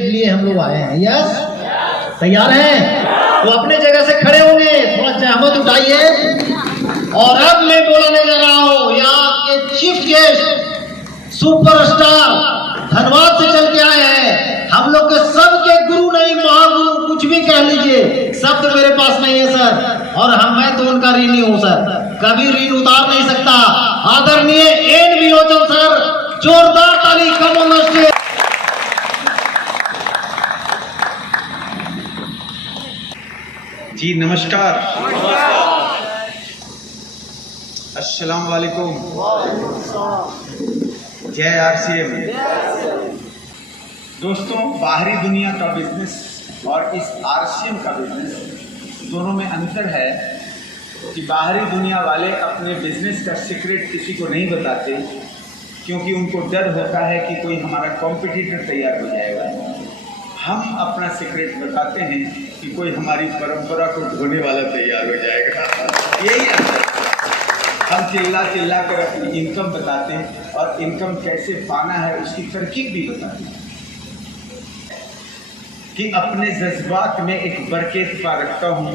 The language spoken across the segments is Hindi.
लिए हम लोग आए हैं। यस, तैयार हैं? तो अपने जगह से खड़े होंगे, थोड़ा जहमत उठाइए। और अब मैं बोलने जा रहा हूं, यहाँ के चीफ गेस्ट सुपरस्टार धनबाद से चल के आए हैं। हम लोग के सबके गुरु नहीं, महागुरु कुछ भी कह लीजिए, शब्द मेरे पास नहीं है सर। और मैं तो उनका ऋणी हूं सर, कभी ऋण उतार नहीं सकता। आदरणीय एन विलोचन सर, जोरदार ताली कम ऑन द स्टेज। जी नमस्कार, अस्सलाम वालेकुम, जय आरसीएम। दोस्तों, बाहरी दुनिया का बिजनेस और इस आरसीएम का बिजनेस दोनों में अंतर है कि बाहरी दुनिया वाले अपने बिजनेस का सीक्रेट किसी को नहीं बताते, क्योंकि उनको डर होता है कि कोई हमारा कॉम्पिटिटर तैयार हो जाएगा। हम अपना सीक्रेट बताते हैं कि कोई हमारी परंपरा को ढोने वाला तैयार हो जाएगा। यही अंतर। हम चिल्ला चिल्ला कर अपनी इनकम बताते हैं और इनकम कैसे पाना है उसकी तरकीब भी बताते हैं कि अपने जज्बात में एक बरकत पा रखता हूँ,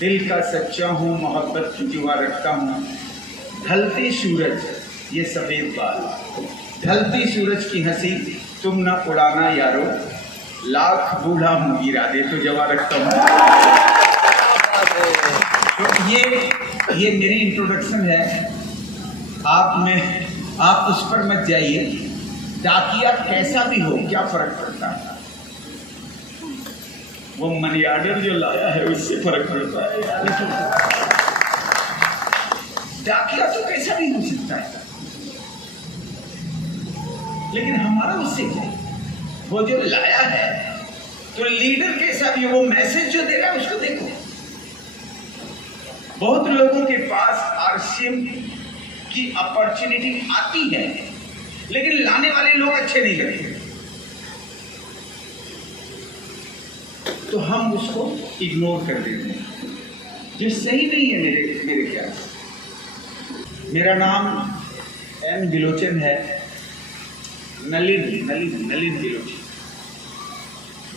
दिल का सच्चा हूँ, मोहब्बत की जुआ रखता हूँ। ढलते सूरज ये सफ़ेद बाल, ढलती सूरज की हंसी तुम न उड़ाना यारो, लाख बूढ़ा हूँ गिरा दे तो जवा रखता हूँ। तो ये मेरी इंट्रोडक्शन है। आप उस पर मत जाइए। डाकिया कैसा भी हो, क्या फर्क पड़ता है? वो मनी ऑर्डर जो लाया है उससे फर्क पड़ता है। डाकिया तो कैसा भी हो सकता है, लेकिन हमारा उससे क्या? वो जो लाया है, तो लीडर कैसा भी, वो मैसेज जो दे रहा है उसको देखो। बहुत लोगों के पास आरसीएम की अपॉर्चुनिटी आती है, लेकिन लाने वाले लोग अच्छे नहीं लगते, तो हम उसको इग्नोर कर देते हैं, जो सही नहीं है मेरे ख्याल से। मेरा नाम एन विलोचन है, नलिन विलोचन।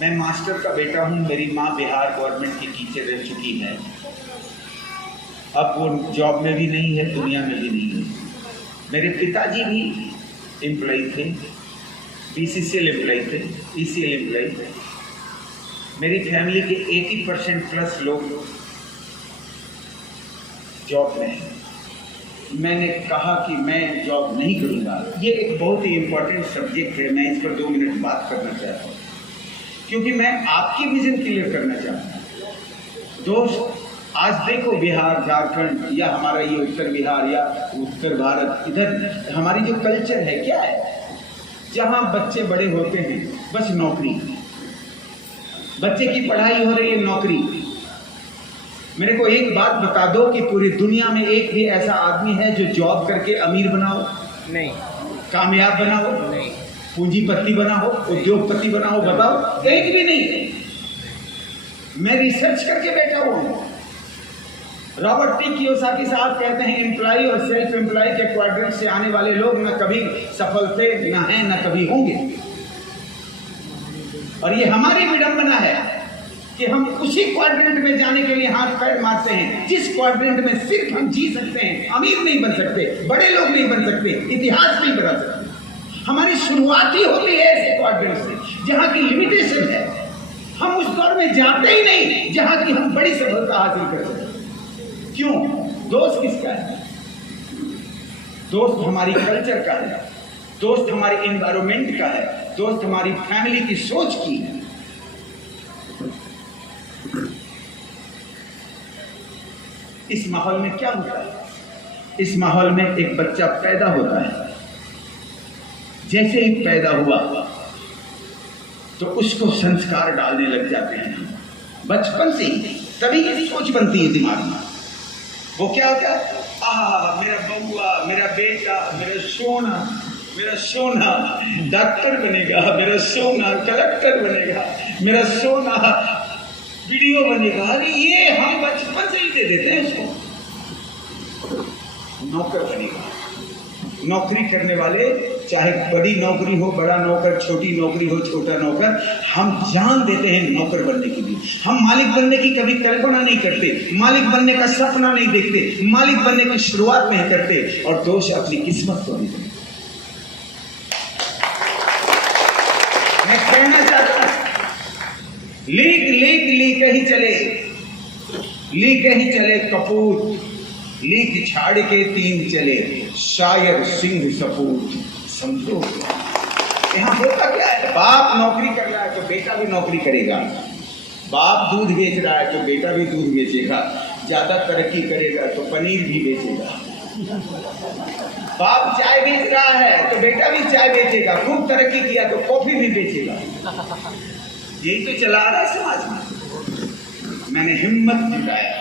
मैं मास्टर का बेटा हूँ। मेरी माँ बिहार गवर्नमेंट की टीचर रह चुकी है। अब वो जॉब में भी नहीं है, दुनिया में भी नहीं है। मेरे पिताजी भी एम्प्लॉय थे, बीसीसीएल एम्प्लॉय थे, ईसीएल एम्प्लॉय थे। मेरी फैमिली के 80% प्लस लोग जॉब में हैं। मैंने कहा कि मैं जॉब नहीं करूँगा। ये एक बहुत ही इम्पोर्टेंट सब्जेक्ट है, मैं इस पर 2 मिनट बात करना चाहता हूँ, क्योंकि मैं आपकी विजन क्लियर करना चाहता हूँ। दोस्त, आज देखो बिहार, झारखंड या हमारा ये उत्तर बिहार या उत्तर भारत, इधर हमारी जो कल्चर है क्या है, जहाँ बच्चे बड़े होते हैं बस नौकरी, बच्चे की पढ़ाई हो रही है, नौकरी। मेरे को एक बात बता दो कि पूरी दुनिया में एक भी ऐसा आदमी है जो जॉब करके अमीर बनाओ? नहीं। कामयाब बनाओ? नहीं। पूंजीपति बनाओ, उद्योगपति बनाओ? बताओ, एक भी नहीं। मैं रिसर्च करके बैठा हूँ। रॉबर्ट टी कियोसाकी साहब कहते हैं, एम्प्लॉय और सेल्फ एम्प्लॉय के क्वाड्रेंट से आने वाले लोग न कभी सफल थे, न हैं, न कभी होंगे। और ये हमारी विडंबना है कि हम उसी क्वाड्रेंट में जाने के लिए हाथ पैर मारते हैं जिस क्वाड्रेंट में सिर्फ हम जी सकते हैं, अमीर नहीं बन सकते, बड़े लोग नहीं बन सकते, इतिहास नहीं बदल सकते। हमारी शुरुआत ही होती है ऐसे क्वाड्रेंट से जहाँ की लिमिटेशन है। हम उस दौर में जाते ही नहीं जहाँ की हम बड़ी सफलता हासिल कर सकते। क्यों? दोस्त किसका है? दोस्त हमारी कल्चर का है, दोस्त हमारी एनवायरमेंट का है, दोस्त हमारी फैमिली की सोच की है। इस माहौल में क्या होता है? इस माहौल में एक बच्चा पैदा होता है। जैसे ही पैदा हुआ तो उसको संस्कार डालने लग जाते हैं बचपन से ही, तभी ये सोच बनती है दिमाग में। वो क्या होता है? मेरा बउआ, मेरा बेटा, मेरा सोना डॉक्टर बनेगा, मेरा सोना कलेक्टर बनेगा, मेरा सोना वीडियो बनेगा। अरे ये हम बचपन से ही दे देते हैं उसको। नौकर बनेगा, नौकरी करने वाले, चाहे बड़ी नौकरी हो, बड़ा नौकर, छोटी नौकरी हो, छोटा नौकर, हम जान देते हैं नौकर बनने के लिए। हम मालिक बनने की कभी कल्पना नहीं करते, मालिक बनने का सपना नहीं देखते, मालिक बनने की शुरुआत नहीं करते, और दोष अपनी किस्मत को नहीं देते। मैं कहना चाहता हूं, लीक लीक लीक ही चले, लीक ही चले कपूर, लीक छाड़ के तीन चले, शायर सिंह सपूत, समझो। यहाँ होता क्या है, बाप नौकरी कर रहा है तो बेटा भी नौकरी करेगा, बाप दूध बेच रहा है तो बेटा भी दूध बेचेगा, ज्यादा तरक्की करेगा तो पनीर भी बेचेगा, बाप चाय बेच रहा है तो बेटा भी चाय बेचेगा, खूब तरक्की किया तो कॉफी भी बेचेगा। यही तो चला आ रहा है समाज में। मैंने हिम्मत जुटाया,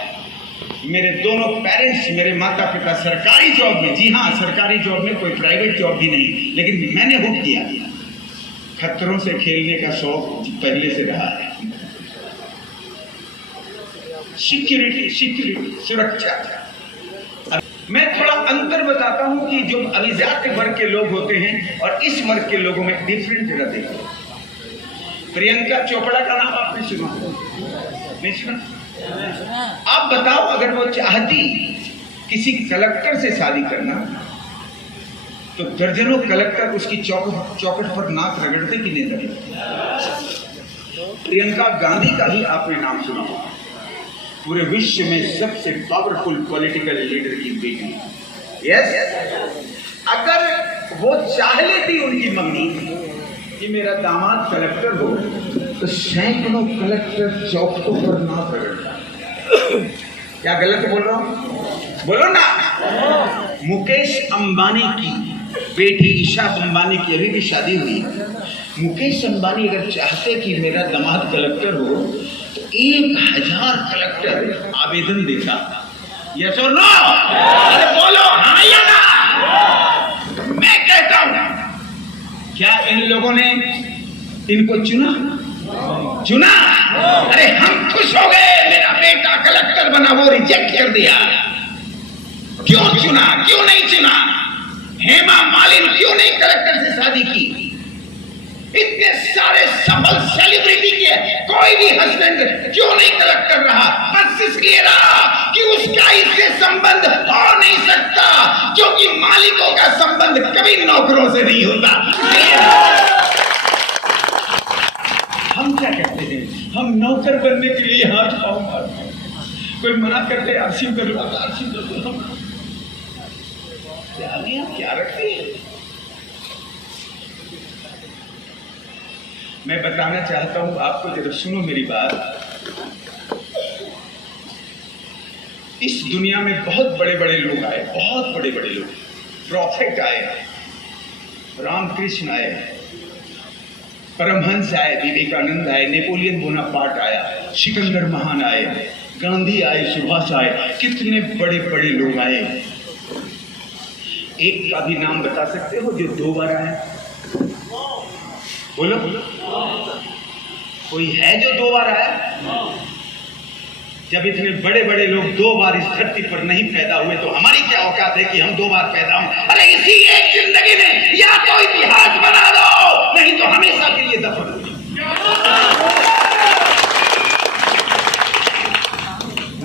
मेरे दोनों पेरेंट्स, मेरे माता पिता सरकारी जॉब में, जी हाँ सरकारी जॉब में, कोई प्राइवेट जॉब भी नहीं, लेकिन मैंने हुक किया। खतरों से खेलने का शौक पहले से रहा है। सिक्योरिटी, सुरक्षा। मैं थोड़ा अंतर बताता हूं कि जो अभिजात वर्ग के लोग होते हैं और इस वर्ग के लोगों में डिफरेंट रहते हैं। प्रियंका चोपड़ा का नाम आपने सुना? नहीं सुना? आप बताओ, अगर वो चाहती किसी कलेक्टर से शादी करना तो दर्जनों कलेक्टर उसकी चौखट पर नाक रगड़ते कि नहीं रगड़ते? प्रियंका गांधी का ही आपने नाम सुना होगा, पूरे विश्व में सबसे पावरफुल पॉलिटिकल लीडर की बेटी। यस, अगर वो चाह लेती उनकी मम्मी कि मेरा दामाद कलेक्टर हो, तो सैकड़ों कलेक्टर चौखटों पर नाक रगड़ता। क्या गलत बोल रहा हूं? बोलो ना। मुकेश अंबानी की बेटी ईशा अंबानी की अभी भी शादी हुई। मुकेश अंबानी अगर चाहते कि मेरा दामाद कलेक्टर हो तो 1000 कलेक्टर आवेदन देता। यस और नो? अरे बोलो हाँ या ना। मैं कहता हूं, क्या इन लोगों ने इनको चुना? अरे हम खुश हो गए, मेरा बेटा कलेक्टर बना, वो रिजेक्ट कर दिया। क्यों चुना? क्यों नहीं चुना? हेमा मालिनी क्यों नहीं कलेक्टर से शादी की? इतने सारे सफल सेलिब्रिटी के कोई भी हस्बैंड क्यों नहीं कलेक्टर रहा? बस इसलिए रहा कि उसका इससे संबंध हो नहीं सकता, क्योंकि मालिकों का संबंध कभी नौकरों से नहीं होता। हम क्या कहते हैं, हम नौकर बनने के लिए हाथ पाँव मारते हैं। कोई मना करते हैं आरसी कर लो, आरसी कर लो। क्या रखती है? मैं बताना चाहता हूं आपको, जरा सुनो मेरी बात। इस दुनिया में बहुत बड़े बड़े लोग आए, बहुत बड़े बड़े लोग। प्रॉफेट आए, रामकृष्ण आए, परमहंस आए, विवेकानंद आए, नेपोलियन बोनापार्ट आया, सिकंदर महान आए, गांधी आए, सुभाष आए, कितने बड़े बड़े लोग आए। एक का भी नाम बता सकते हो जो 2 बार आया? बोलो, कोई है जो 2 बार आया? जब इतने बड़े बड़े लोग 2 बार इस धरती पर नहीं पैदा हुए तो हमारी क्या औकात है कि हम 2 बार पैदा हों? अरे इसी एक जिंदगी में या तो इतिहास बना दो, नहीं तो हमेशा के लिए दफन हो जाओ।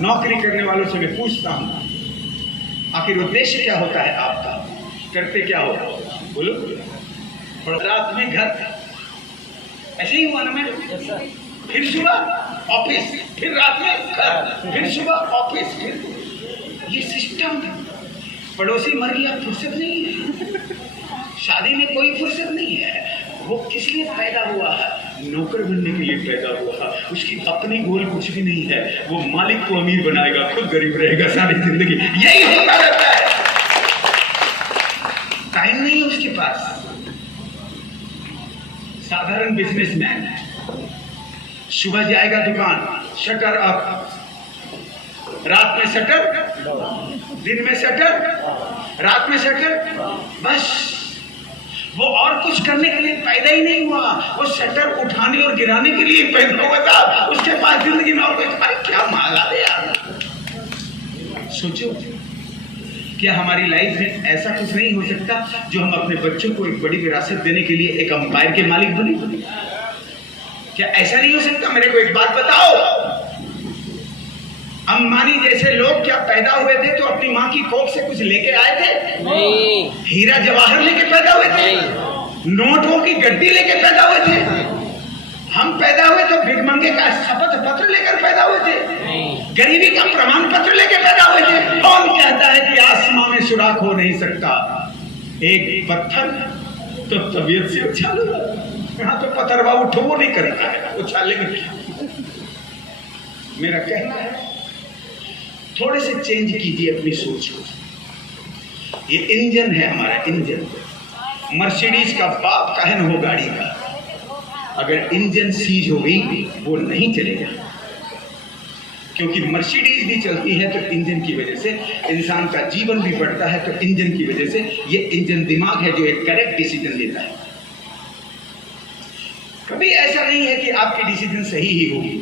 नौकरी करने वालों से मैं पूछता हूं, आखिर उद्देश्य क्या होता है आपका? करते क्या हो? बोलो। रात में घर, ऐसे ही हुआ ना? मैं फिर सुबह ऑफिस, फिर रात में घर, फिर सुबह ऑफिस, फिर ये सिस्टम। पड़ोसी मर गया, फुर्सत नहीं है। शादी में कोई फुर्सत नहीं है। वो किस लिए पैदा हुआ है? नौकर बनने के लिए पैदा हुआ। उसकी अपनी गोल कुछ भी नहीं है। वो मालिक को अमीर बनाएगा, खुद गरीब रहेगा सारी जिंदगी। यही होता रहता है। टाइम नहीं है उसके पास। साधारण बिजनेसमैन सुबह जाएगा दुकान, शटर अप, रात में शटर, दिन में शटर, रात में शटर, बस। वो और कुछ करने के लिए पैदा ही नहीं हुआ। वो शटर उठाने और गिराने के लिए पैदा हुआ था। उसके पास जिंदगी में और कोई, अरे क्या मांगा दे यार। सोचो, क्या हमारी लाइफ में ऐसा कुछ नहीं हो सकता जो हम अपने बच्चों को एक बड़ी विरासत देने के लिए एक अंपायर के मालिक बने? क्या ऐसा नहीं हो सकता? मेरे को एक बात बताओ, अंबानी जैसे लोग क्या पैदा हुए थे तो अपनी माँ की कोख से कुछ लेके आए थे? नहीं। हीरा जवाहर लेके पैदा हुए थे? नोटों की गड्डी लेके पैदा हुए थे? हम पैदा हुए तो भिखमंगे का शपथ पत्र लेकर पैदा हुए थे? गरीबी का प्रमाण पत्र लेके पैदा हुए थे? कौन कहता है कि आसमां में सुराख हो नहीं सकता? एक पत्थर तो तबीयत से उछालो, यहाँ तो पत्थरवा उठो वो नहीं करता है, उछाले में क्या? मेरा कहना है थोड़े से चेंज कीजिए अपनी सोच को। ये इंजन है हमारा, इंजन। मर्सिडीज का बाप कहन हो गाड़ी का, अगर इंजन सीज हो गई वो नहीं चलेगा, क्योंकि मर्सिडीज भी चलती है तो इंजन की वजह से, इंसान का जीवन भी बढ़ता है तो इंजन की वजह से। ये इंजन दिमाग है जो एक करेक्ट डिसीजन लेता है। कभी ऐसा नहीं है कि आपकी डिसीजन सही ही होगी,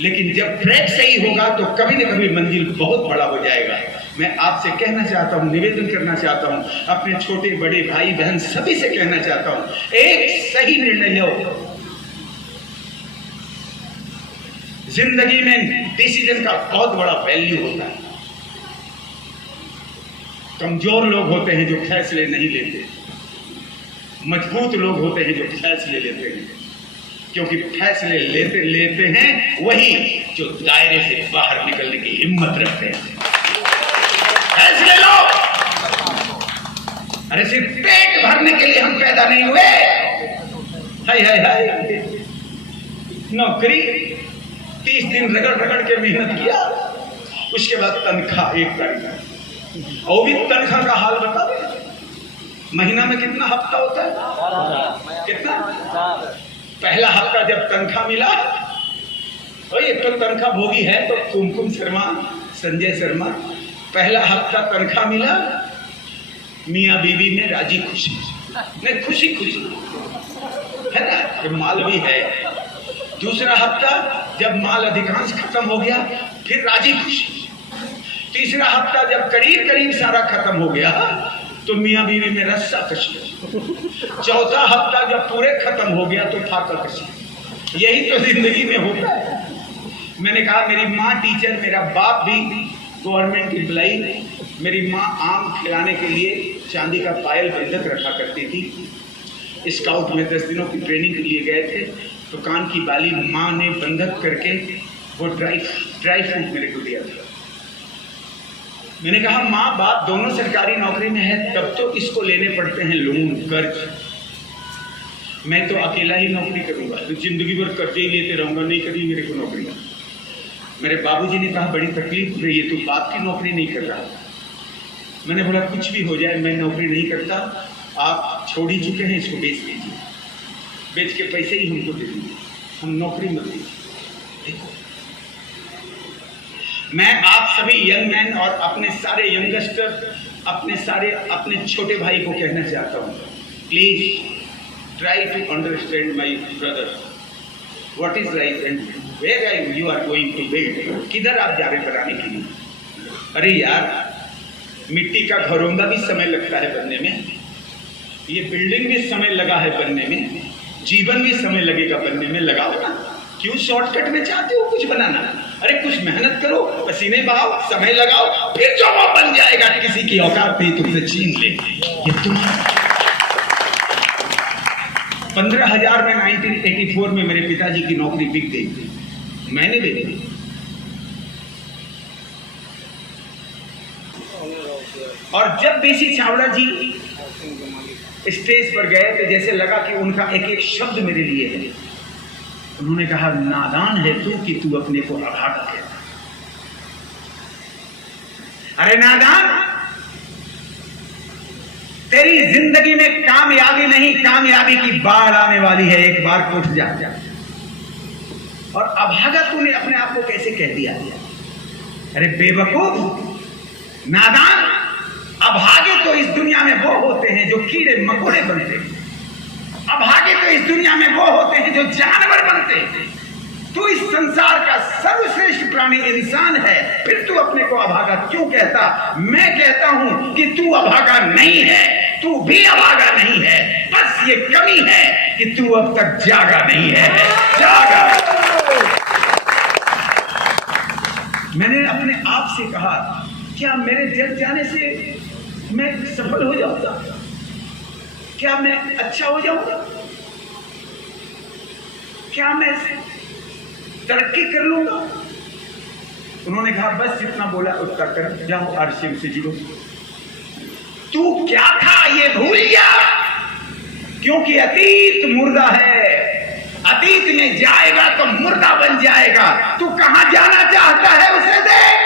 लेकिन जब ट्रैक सही होगा तो कभी न कभी मंजिल बहुत बड़ा हो जाएगा। मैं आपसे कहना चाहता हूं, निवेदन करना चाहता हूं, अपने छोटे बड़े भाई बहन सभी से कहना चाहता हूं, एक सही निर्णय लो। जिंदगी में डिसीजन का बहुत बड़ा वैल्यू होता है। कमजोर लोग होते हैं जो फैसले नहीं लेते, मजबूत लोग होते हैं जो फैसले लेते हैं, क्योंकि फैसले लेते हैं वही जो दायरे से बाहर निकलने की हिम्मत रखते हैं। फैसले लो। अरे सिर्फ पेट भरने के लिए हम पैदा नहीं हुए। हाय हाय हाय, नौकरी 30 दिन रगड़ रगड़ के मेहनत किया, उसके बाद तनख्वाह 1 तारीख, और भी तनख्वाह का हाल बता दे। महीना में कितना हफ्ता होता है? कितना? पहला हफ्ता जब तनख्वाह मिला, और एक तो तनख्वाह भोगी है तो कुमकुम शर्मा, संजय शर्मा, पहला हफ्ता तनख्वाह मिला, मियाँ बीवी में राजी खुशी, नहीं खुशी खुशी है ना, ये माल भी है। दूसरा हफ्ता जब माल अधिकांश खत्म हो गया, फिर राजी खुशी। तीसरा हफ्ता जब करीब करीब सारा खत्म हो गया तो मियाँ बीवी में रस्सा कशी। चौथा हफ्ता जब पूरे खत्म हो गया तो फाका कशी। यही तो जिंदगी में होता है। मैंने कहा मेरी माँ टीचर, मेरा बाप भी गवर्नमेंट एम्प्लॉई। मेरी माँ आम खिलाने के लिए चांदी का पायल बंधक रखा करती थी। स्काउट में 10 दिनों की ट्रेनिंग के लिए गए थे तो कान की बाली माँ ने बंधक करके वो ड्राई फ्रूट मेरे को दिया था। मैंने कहा माँ बाप दोनों सरकारी नौकरी में है, तब तो इसको लेने पड़ते हैं लोन, कर्ज। मैं तो अकेला ही नौकरी करूंगा तो जिंदगी भर कर्जे ही लेते रहूंगा, नहीं कभी मेरे को नौकरी। मेरे बाबूजी ने कहा बड़ी तकलीफ हो रही है, तू बाप की नौकरी नहीं कर रहा। मैंने बोला कुछ भी हो जाए मैं नौकरी नहीं करता, आप छोड़ ही चुके हैं, इसको बेच दीजिए, बेच के पैसे ही हमको दे दीजिए, हम नौकरी मत दीजिए। देखो मैं आप सभी यंग मैन और अपने सारे यंगस्टर, अपने छोटे भाई को कहना चाहता हूँ, please try to understand my brother, what is right and where you are going to build. किधर आप जा रहे बनाने के लिए? अरे यार, मिट्टी का घरोंदा भी समय लगता है बनने में, ये बिल्डिंग भी समय लगा है बनने में, जीवन भी समय लगेगा बनने में। लगाओ ना, क्यों शॉर्टकट में चाहते हो कुछ बनाना? अरे कुछ मेहनत करो, पसीने बहाओ, समय लगाओ, फिर जो वो बन जाएगा। किसी की औकात नहीं तुमसे छीन ले। ये तुम्हारा 15,000 में 1984 में मेरे पिताजी की नौकरी बिक गई, मैंने दे दी। और जब बीसी छावड़ा जी स्टेज पर गए तो जैसे लगा कि उनका एक एक शब्द मेरे लिए है। उन्होंने कहा नादान है तू कि तू अपने को अभागा कहता। अरे नादान, तेरी जिंदगी में कामयाबी नहीं, कामयाबी की बाढ़ आने वाली है, एक बार को उठ जा। और अभागा तूने अपने आप को कैसे कह दिया? अरे बेवकूफ, नादान, अभागे तो इस दुनिया में वो होते हैं जो कीड़े मकोड़े बनते हैं। अभागे तो इस दुनिया में वो होते हैं जो जानवर बनते हैं। तू इस संसार का सर्वश्रेष्ठ प्राणी इंसान है, फिर तू अपने को अभागा क्यों कहता? मैं कहता हूं कि तू अभागा नहीं है, तू भी अभागा नहीं है, बस ये कमी है कि तू अब तक जागा नहीं है। जागा। मैंने अपने आप से कहा, क्या मेरे जग जाने से मैं सफल हो जाऊंगा? क्या मैं अच्छा हो जाऊंगा? क्या मैं तरक्की कर लूंगा? उन्होंने कहा बस जितना बोला उतना कर, जाओ आरसीएम से जुड़ो। तू क्या था ये भूल जा, क्योंकि अतीत मुर्दा है, अतीत में जाएगा तो मुर्दा बन जाएगा। तू कहां जाना चाहता है उसे देख,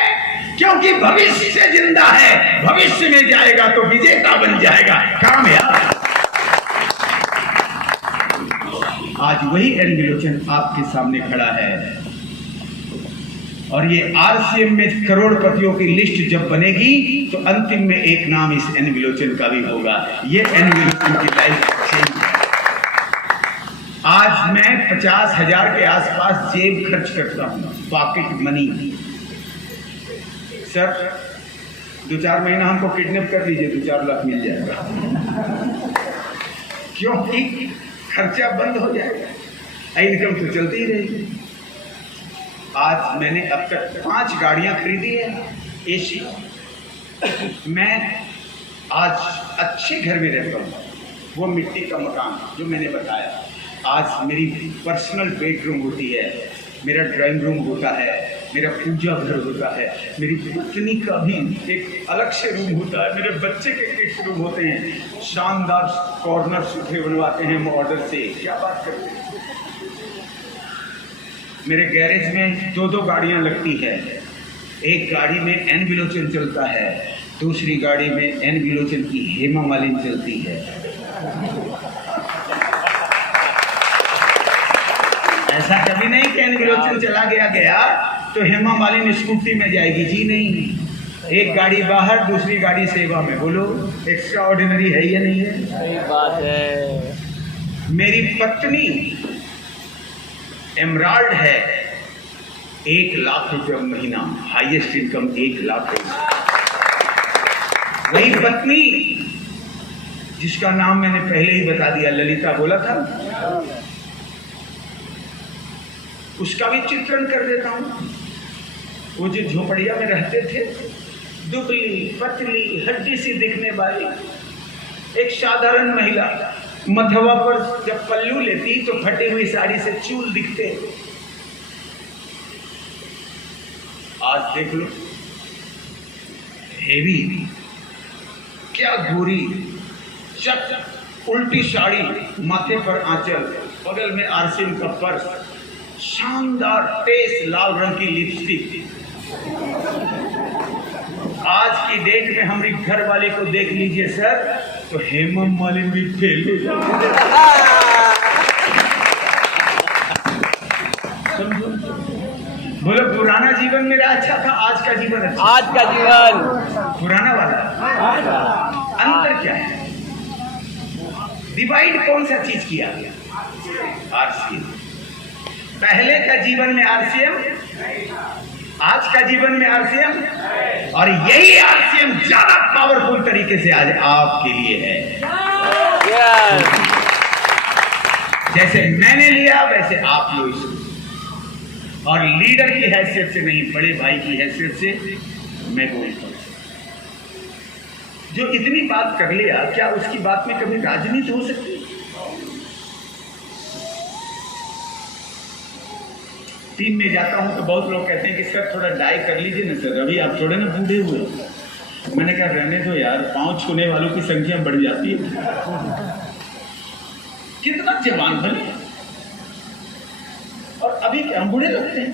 क्योंकि भविष्य जिंदा है, भविष्य में जाएगा तो विजेता बन जाएगा, कामयाब। आज वही एन विलोचन आपके सामने खड़ा है, और ये आरसीएम में करोड़पतियों की लिस्ट जब बनेगी तो अंतिम में एक नाम इस एन विलोचन का भी होगा। ये एन विलोचन की लाइफ चेंज है। आज मैं 50,000 के आसपास जेब खर्च करता हूं, पॉकेट मनी। सर 2-4 महीना हमको किडनैप कर लीजिए, 2-4 लाख मिल जाएगा, क्योंकि खर्चा बंद हो जाएगा, इनकम तो चलती ही रहेगी। आज मैंने अब तक 5 गाड़ियां खरीदी है एसी। मैं आज अच्छे घर में रहता हूँ, वो मिट्टी का मकान जो मैंने बताया। आज मेरी पर्सनल बेडरूम होती है, मेरा ड्राइंग रूम होता है, मेरा पूजा घर होता है, मेरी पत्नी का भी एक अलग से रूम होता है, मेरे बच्चे के एक रूम होते हैं, शानदार कॉर्नर सूखे बनवाते हैं हम ऑर्डर से। क्या बात करते हैं। मेरे गैरेज में 2-2 गाड़ियां लगती है, एक गाड़ी में एन विलोचन चलता है, दूसरी गाड़ी में एन विलोचन की हेमा मालिनी चलती है। ऐसा कभी नहीं कि एन विलोचन चला गया तो हेमा मालिनी स्कूटी में जाएगी, जी नहीं। एक गाड़ी बाहर, दूसरी गाड़ी सेवा में। बोलो एक्स्ट्रा ऑर्डिनरी है या नहीं है? सही बात है। मेरी पत्नी एमराल्ड है, 1 लाख रुपये महीना, हाईएस्ट इनकम 1 लाख रुपये। वही पत्नी जिसका नाम मैंने पहले ही बता दिया, ललिता बोला था, उसका भी चित्रण कर देता हूं। वो जो झोपड़िया में रहते थे, दुबली पतली हड्डी सी दिखने वाली एक साधारण महिला, मथवा पर जब पल्लू लेती तो फटी हुई साड़ी से चूल दिखते। आज देख लो, हेवी, क्या गोरी, चक उल्टी साड़ी, माथे पर आंचल, बगल में आरसीएम का पर्स, शानदार टेस्ट लाल रंग की लिपस्टिक। आज की डेट में हमारी घर वाले को देख लीजिए सर, तो हेमा मालिनी भी फेल हो जाए। बोलो पुराना जीवन मेरा अच्छा था, आज का जीवन अच्छा? आज का जीवन पुराना वाला। अंतर क्या है? डिवाइड कौन सा चीज किया? आरसीएम। पहले का जीवन में आरसीएम, आज का जीवन में आरसीएम, और यही आरसीएम ज्यादा पावरफुल तरीके से आज आपके लिए है। जैसे मैंने लिया वैसे आप लो इसको, और लीडर की हैसियत से नहीं, बड़े भाई की हैसियत से मैं बोलता हूं। जो इतनी बात कर लिया, क्या उसकी बात में कभी राजनीति हो सकती है? टीम में जाता हूं तो बहुत लोग कहते हैं कि सर थोड़ा डाई कर लीजिए ना सर, अभी आप थोड़े ना बूढ़े हुए। मैंने कहा रहने दो यार, पांव छूने वालों की संख्या बढ़ जाती है। कितना जवान बने, और अभी क्या हम बूढ़े लगते हैं?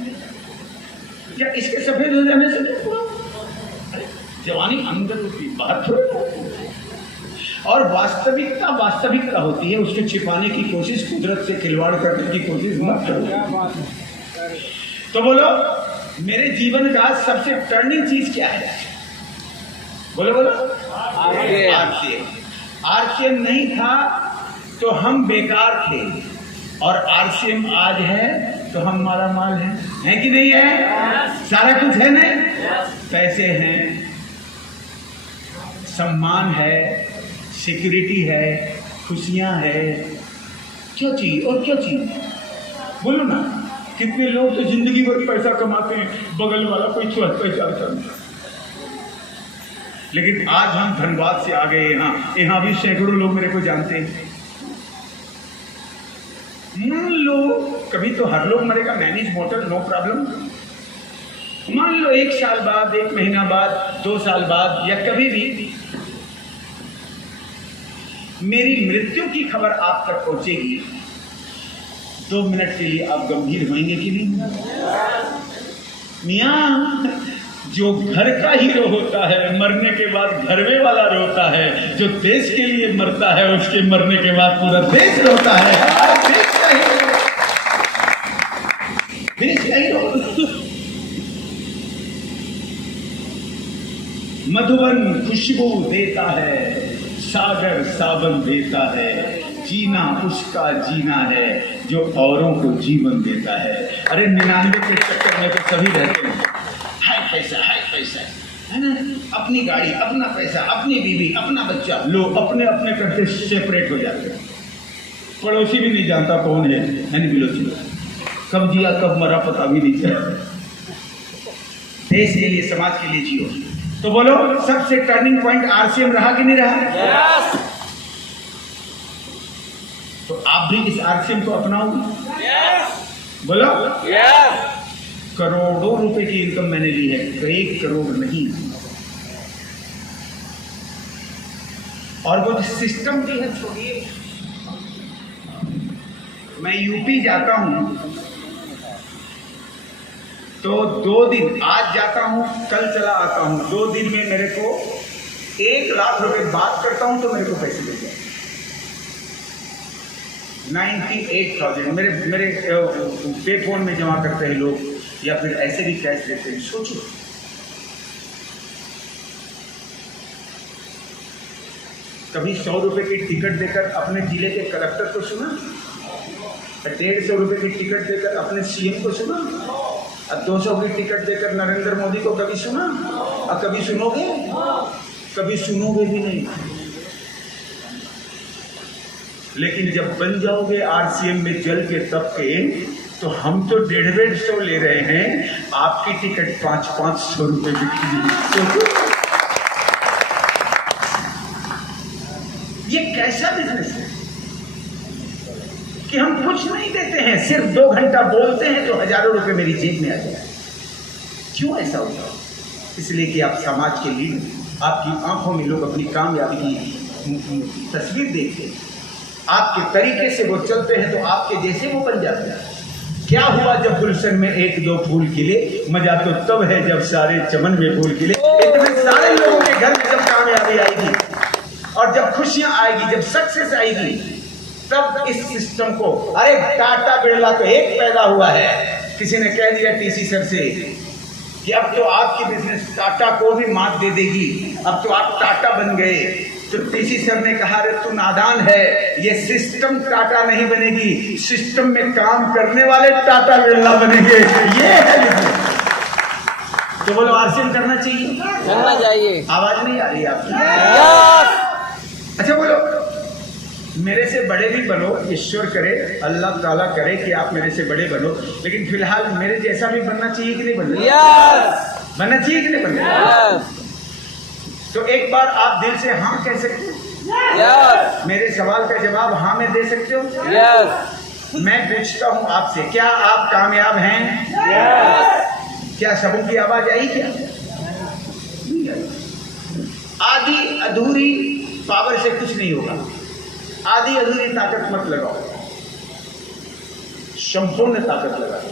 क्या इसके सफेद हो जाने से क्या पूरा? अरे जवानी अंदर होती, बाहर थोड़ी। और वास्तविकता होती है, उसको छिपाने की कोशिश, कुदरत से खिलवाड़ करने की कोशिश मत करो। तो बोलो मेरे जीवन का सबसे टर्निंग चीज क्या है? बोलो बोलो। आरसीएम। आरसीएम नहीं था तो हम बेकार थे, और आरसीएम आज है तो हम माला माल है कि नहीं है? सारा कुछ है ना? पैसे हैं, सम्मान है, सिक्योरिटी है, खुशियां है, क्या चाहिए और क्या चाहिए? बोलो ना। कितने लोग तो जिंदगी भर पैसा कमाते हैं, बगल वाला कोई पैसा नहीं, लेकिन आज हम धनबाद से आ गए यहाँ भी सैकड़ों लोग मेरे को जानते हैं। मान लो कभी तो हर लोग मरेगा, मैनेज मोटर, नो प्रॉब्लम। मान लो 1 साल बाद, 1 महीना बाद, 2 साल बाद या कभी भी मेरी मृत्यु की खबर आप तक पहुंचेगी, 2 मिनट के लिए आप गंभीर होंगे कि नहीं? मियां, जो घर का हीरो होता है मरने के बाद घर में वाला रोता है, जो देश के लिए मरता है उसके मरने के बाद पूरा देश रोता है। देश का हीरो, देश का हीरो। मधुबन खुशबू देता है, सागर सावन देता है, जीना उसका जीना है जो औरों को जीवन देता है। अरे 99 के चक्कर में तो सभी रहते हैं, हाय पैसा है ना, अपनी गाड़ी, अपना पैसा, अपनी बीवी, अपना बच्चा, लोग अपने अपने करते सेपरेट हो जाते हैं। पड़ोसी भी नहीं जानता कौन है नहीं बिलोची, कब जिया कब मरा पता भी नहीं चला। देश के लिए, समाज के लिए जियो। तो बोलो, सबसे टर्निंग पॉइंट आरसीएम रहा कि नहीं रहा? yes. तो आप भी इस आरसीएम को अपनाओगे? yes. बोलो yes. करोड़ों रुपए की इनकम मैंने ली है, 1 करोड़ नहीं। और वो सिस्टम भी है, छोड़िए। मैं यूपी जाता हूं तो 2 दिन, आज जाता हूं कल चला आता हूं, 2 दिन में मेरे को 1 लाख रुपए बात करता हूं तो मेरे को पैसे देते हैं 98,000 मेरे पे फोन में जमा करते हैं लोग, या फिर ऐसे भी कैश देते हैं। सोचो, कभी 100 रुपए की टिकट देकर अपने जिले के कलेक्टर को सुना? 150 रुपए की टिकट देकर अपने सीएम को सुना? अब 200 की टिकट देकर नरेंद्र मोदी को कभी सुना? अब कभी सुनोगे? कभी सुनोगे भी नहीं। लेकिन जब बन जाओगे आरसीएम में जल के तब के, तो हम तो 150 ले रहे हैं, आपकी टिकट 500 रुपए बिकी। ये कैसा बिजनेस है कि हम कुछ नहीं देते हैं, सिर्फ 2 घंटा बोलते हैं तो हजारों रुपए मेरी जेब में आ जाए। क्यों ऐसा होता? इसलिए कि आप समाज के लीडर, आपकी आंखों में लोग अपनी कामयाबी की तस्वीर देखते हैं, आपके तरीके से वो चलते हैं तो आपके जैसे वो बन जाते हैं। क्या हुआ जब गुलशन में 1-2 फूल खिले? मजा तो तब है जब सारे चमन में फूल खिले। इतने सारे लोगों के घर में जब कामयाबी आएगी और जब खुशियां आएगी, जब सक्सेस आएगी, तब इस सिस्टम को, अरे टाटा बिरला तो एक पैदा हुआ है। किसी ने कह दिया टीसी सर से कि अब तो आपकी बिजनेस टाटा को भी मात दे देगी, अब तो आप टाटा बन गए। तो टीसी सर ने कहा, अरे तू नादान है, ये सिस्टम टाटा नहीं बनेगी, सिस्टम में काम करने वाले टाटा बिरला बनेंगे। ये है बिजनेस। तो बोलो, आरसीएम करना चाहिए? आवाज नहीं आ रही आपकी? अच्छा बोलो, मेरे से बड़े भी बनो, ईश्वर करे, अल्लाह ताला करे कि आप मेरे से बड़े बनो, लेकिन फिलहाल मेरे जैसा भी बनना चाहिए कि नहीं बनना? बनना चाहिए कि नहीं बनना? तो एक बार आप दिल से हाँ कह सकते हो? मेरे सवाल का जवाब हाँ में दे सकते हो? मैं पूछता हूँ आपसे, क्या आप कामयाब हैं? क्या सबों की आवाज आई? क्या आधी अधूरी पावर से कुछ नहीं होगा। आधी अधूरी ताकत मत लगाओ, संपूर्ण ताकत लगाओ,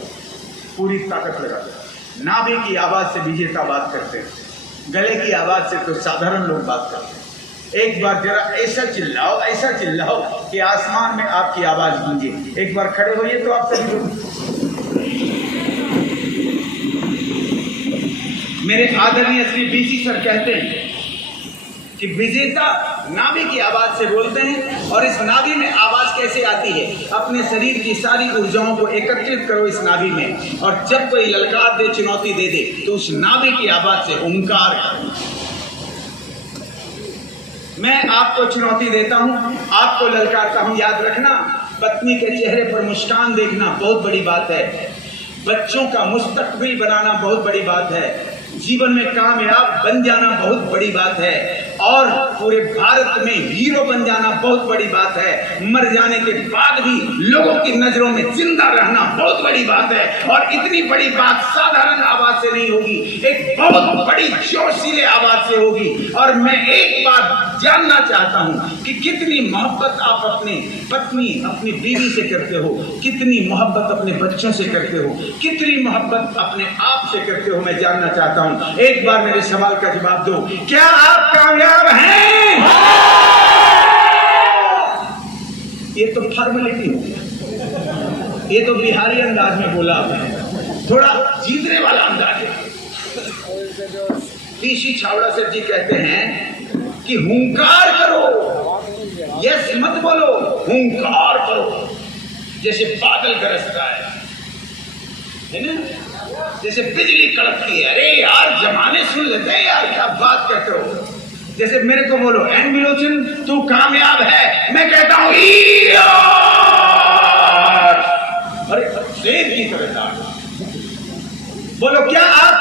पूरी ताकत लगाओ। नाभि की आवाज से विजेता बात करते हैं, गले की आवाज से तो साधारण लोग बात करते हैं। एक बार जरा ऐसा चिल्लाओ कि आसमान में आपकी आवाज गूंजे। एक बार खड़े होइए तो आप सभी लोग। मेरे आदरणीय श्री बीसी सर कहते हैं कि विजेता नाभि की आवाज से बोलते हैं, और इस नाभि में आवाज आवाज कैसे आती है? अपने शरीर की सारी ऊर्जाओं को एकत्रित करो इस नाभि में, और जब कोई ललकार दे, चुनौती दे दे, तो उस नाभि की आवाज से ओंकार करो। मैं आपको चुनौती देता हूं, आपको ललकारता हूं। याद रखना, पत्नी के चेहरे पर मुस्कान देखना बहुत बड़ी बात है, बच्चों का मुस्तकबिल बनाना बहुत बड़ी बात है, जीवन में कामयाब बन जाना बहुत बड़ी बात है, और पूरे भारत में हीरो बन जाना बहुत बड़ी बात है। मर जाने के बाद भी लोगों की नजरों में जिंदा रहना बहुत बड़ी बात है। और इतनी बड़ी बात साधारण आवाज से नहीं होगी, एक बहुत बड़ी जोशीले आवाज से होगी। और मैं एक बात जानना चाहता हूं कि कितनी मोहब्बत आप अपनी पत्नी, अपनी बीवी से करते हो, कितनी मोहब्बत अपने बच्चों से करते हो, कितनी मोहब्बत अपने आप से करते हो। मैं जानना चाहता हूं, एक बार मेरे सवाल का जवाब दो, क्या आप कामयाब हैं? ये तो फॉर्मेलिटी हो गया, ये तो बिहारी अंदाज में बोला आपने, थोड़ा जीतने वाला अंदाज है। टीसी छावड़ा सर जी कहते हैं कि हुंकार करो, यस मत बोलो, हुंकार करो। जैसे बादल गरजता है ना, जैसे बिजली कड़कती है, अरे यार जमाने सुन लेते हैं यार, क्या बात करते हो। जैसे मेरे को बोलो एंड बिलोचन तू कामयाब है, मैं कहता हूं अरे शेर की तरह बोलो, क्या आप